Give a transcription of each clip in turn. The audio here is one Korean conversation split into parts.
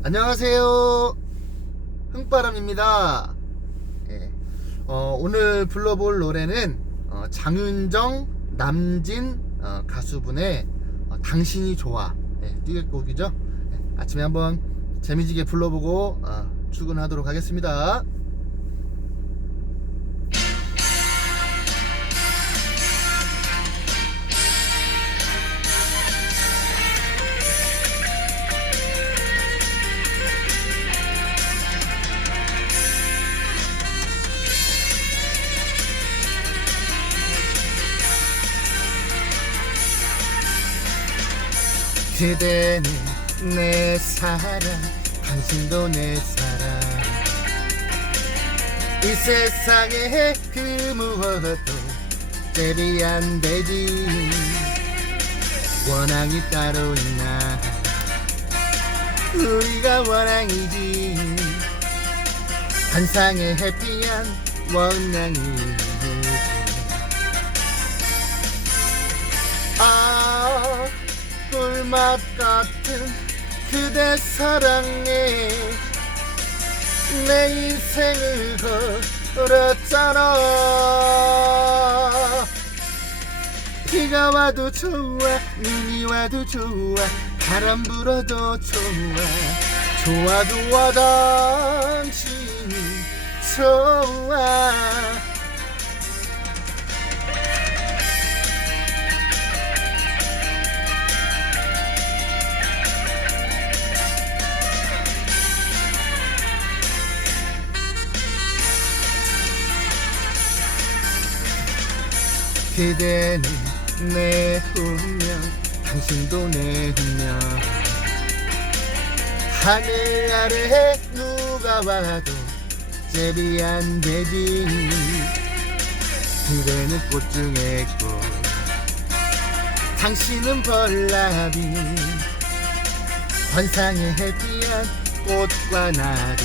안녕하세요. 흥바람입니다. 예. 어, 오늘 불러볼 노래는 어, 장윤정, 남진 어, 가수분의 어, 당신이 좋아 예, 듀엣곡이죠. 예, 아침에 한번 재미지게 불러보고 어, 출근하도록 하겠습니다. 그대는 내 사랑 당신도 내 사랑. 이 세상에 그 무엇도 떼리 안 되지. 원앙이 따로 있나? 우리가 원앙이지. 환상의 해피한 원앙이 꿀맛 같은 그대 사랑에 내 인생을 걸었잖아. 비가 와도 좋아 눈이 와도 좋아 바람 불어도 좋아. 좋아 좋아 당신이 좋아 그대는 내 운명 당신도 내 운명. 하늘 아래 누가 와도 제비 안 되지. 그대는 꽃 중에 꽃. 당신은 벌나비. 환상의 해피한 꽃과 나르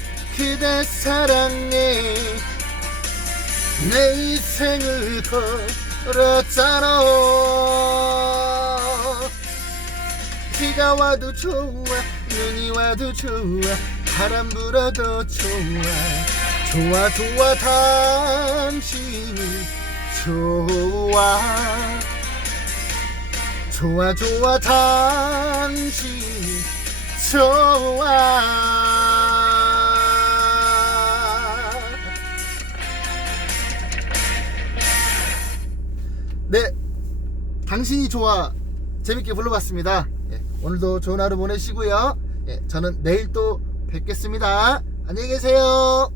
그대 사랑에 내 인생을 걸었잖아. 비가 와도 좋아 눈이 와도 좋아 바람 불어도 좋아. 좋아 좋아 당신이 좋아. 좋아 좋아 당신이 좋아 네. 당신이 좋아. 재밌게 불러봤습니다. 예, 오늘도 좋은 하루 보내시고요. 예, 저는 내일 또 뵙겠습니다. 안녕히 계세요